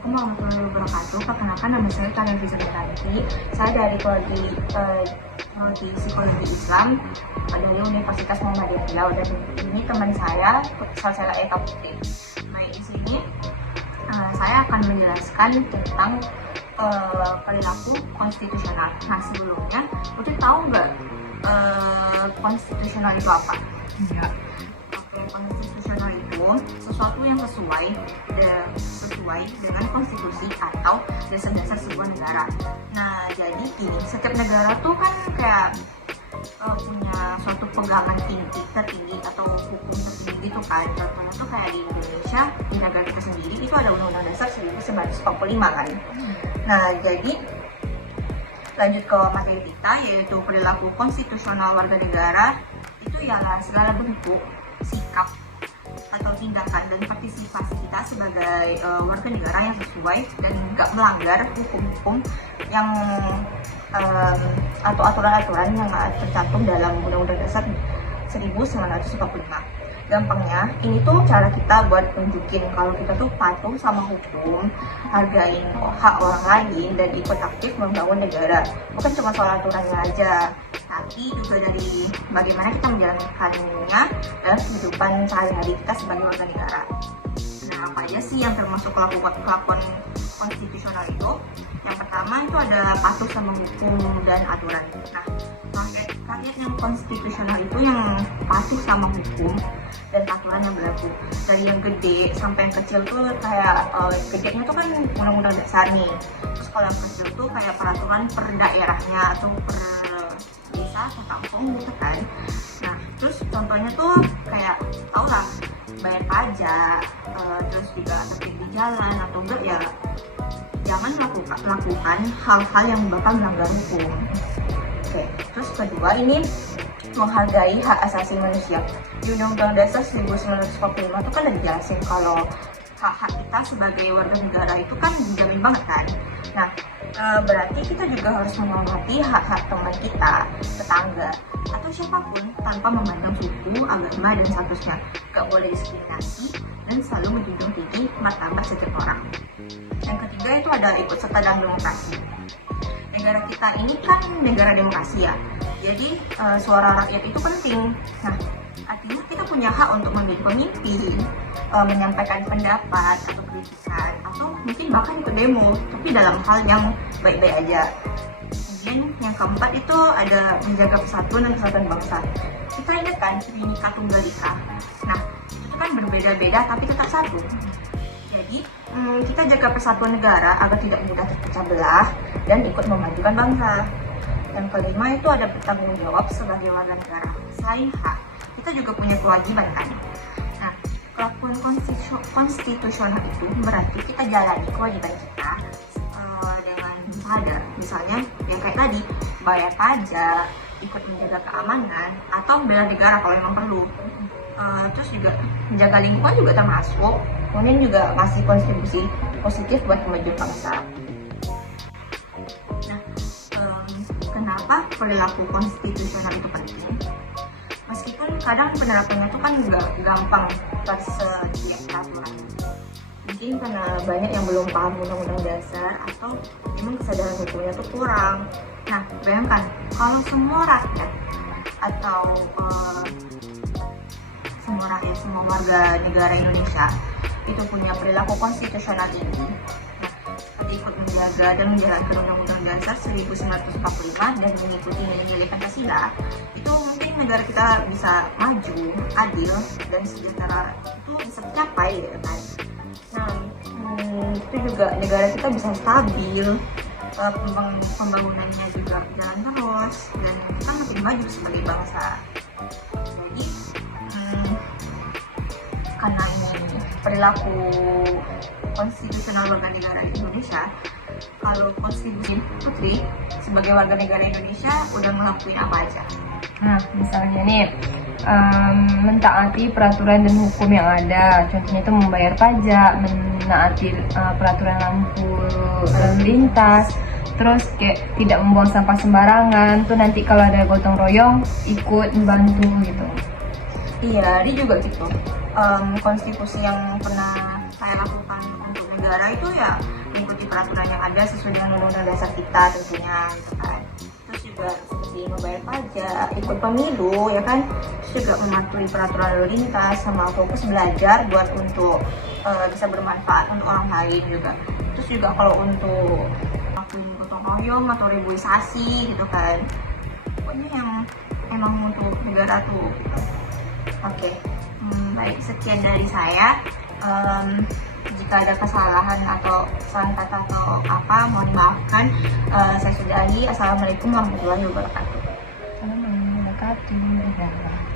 Assalamualaikum warahmatullahi wabarakatuh. Perkenalkan, nama saya Kalian Rizal-Ranti. Saya dari prodi Psikologi Islam dari Universitas Muhammadiyah Riau, dan ini teman saya, Salsela Eka Putri. Nah, di sini saya akan menjelaskan tentang perilaku konstitusional. Nah, sebelumnya, Putri tahu nggak konstitusional itu apa? Ya. Oke, konstitusional itu sesuatu yang sesuai dengan konstitusi atau dasar-dasar sebuah negara. Nah, jadi gini, setiap negara tuh kan kayak punya suatu pegangan tertinggi atau hukum tertinggi gitu kan. Contohnya tuh kayak di Indonesia, di negara kita sendiri itu ada Undang-Undang Dasar 1945 kan. Nah, jadi lanjut ke materi kita, yaitu perilaku konstitusional warga negara. Itu ialah segala bentuk sikap atau tindakan dan partisipasi kita sebagai warga negara yang sesuai dan nggak melanggar hukum-hukum yang atau aturan-aturan yang tercantum dalam Undang-Undang Dasar 1945. Gampangnya, ini tuh cara kita buat nunjukin kalau kita tuh patuh sama hukum, hargain hak orang lain, dan ikut aktif membangun negara. Bukan cuma soal aturannya aja, tapi juga dari bagaimana kita menjalankannya dalam kehidupan sehari-hari kita sebagai warga negara. Nah, apa aja sih yang termasuk kelakuan konstitusional itu? Yang pertama itu ada patuh sama hukum dan aturan. Nah, rakyat yang konstitusional itu yang patuh sama hukum dan aturan yang berlaku. Dari yang gede sampai yang kecil tuh kayak gedenya tuh kan undang-undang dasar nih. Terus kalau yang kecil tuh kayak peraturan per daerahnya atau per desa atau kampung gitu kan. Nah, terus contohnya tuh kayak tau lah, bayar pajak, terus juga tertib di jalan atau enggak ya jangan melakukan hal-hal yang bakal melanggar hukum. Oke, terus kedua ini menghargai hak asasi manusia. Di Undang-Undang Dasar 1945 itu kan udah dijelasin kalau hak-hak kita sebagai warga negara itu kan dijamin banget kan. Nah, berarti kita juga harus menghormati hak-hak teman kita, tetangga, atau siapapun tanpa memandang suku, agama, dan statusnya. Gak boleh diskriminasi dan selalu menjunjung tinggi martabat setiap orang. Yang ketiga itu ada ikut serta dalam demokrasi. Negara kita ini kan negara demokrasi ya, jadi suara rakyat itu penting. Nah, artinya kita punya hak untuk memilih pemimpin, menyampaikan pendapat atau kritikan, atau mungkin bahkan ikut demo, tapi dalam hal yang baik-baik aja. Kemudian yang keempat itu ada menjaga persatuan dan kesatuan bangsa. Kita ingat kan Bhinneka Tunggal Ika. Nah, itu kan berbeda-beda tapi tetap satu. Jadi kita jaga persatuan negara agar tidak mudah terpecah belah dan ikut memajukan bangsa. Yang kelima itu ada bertanggung jawab sebagai warga negara. Selain hak, kita juga punya kewajiban kan. Nah, kelakuan konstitusional itu berarti kita jalani kewajiban kita dengan sadar. Misalnya yang kayak tadi, bayar pajak, ikut menjaga keamanan, atau bela negara kalau memang perlu. Terus juga menjaga lingkungan juga termasuk. Kemudian juga ngasih kontribusi positif buat kemajuan bangsa. Nah, kenapa perilaku konstitusional itu penting? Meskipun kadang penerapannya itu kan nggak gampang tersedia peraturan. Mungkin karena banyak yang belum paham undang-undang dasar atau memang kesadaran hukumnya itu kurang. Nah, bayangkan kalau semua rakyat atau semua warga negara Indonesia itu punya perilaku konstitusional tinggi, nah, seperti ikut menjaga dan menjalankan Undang-Undang Dasar 1945 dan mengikuti nilai-nilai Pancasila, itu mungkin negara kita bisa maju, adil, dan sejahtera itu bisa tercapai gitu kan. Nah, itu juga negara kita bisa stabil, pembangunannya juga jalan terus, dan kita makin maju sebagai bangsa. Jadi, karena ini perilaku konstitusional warga negara Indonesia, kalau konstitusi Putri sebagai warga negara Indonesia udah ngelakuin apa aja? Nah, misalnya nih, mentaati peraturan dan hukum yang ada. Contohnya itu membayar pajak, menaati peraturan lampu lalu lintas, terus kayak tidak membuang sampah sembarangan. Tuh nanti kalau ada gotong royong ikut membantu gitu. Iya, dia juga gitu. Konstitusi yang pernah saya lakukan untuk negara itu ya peraturan yang ada sesuai dengan undang-undang dasar kita tentunya gitu kan. Terus juga seperti membayar pajak, ikut pemilu ya kan, terus juga mematuhi peraturan lalu lintas, sama fokus belajar buat untuk bisa bermanfaat untuk orang lain juga. Terus juga kalau untuk lakuin gotong royong atau reboisasi gitu kan, pokoknya yang emang untuk negara tuh gitu. Oke, baik, sekian dari saya. Jika ada kesalahan atau salah kata atau apa, mohon dimaafkan. Saya sudahi. Assalamualaikum warahmatullahi wabarakatuh. Assalamualaikum warahmatullahi wabarakatuh.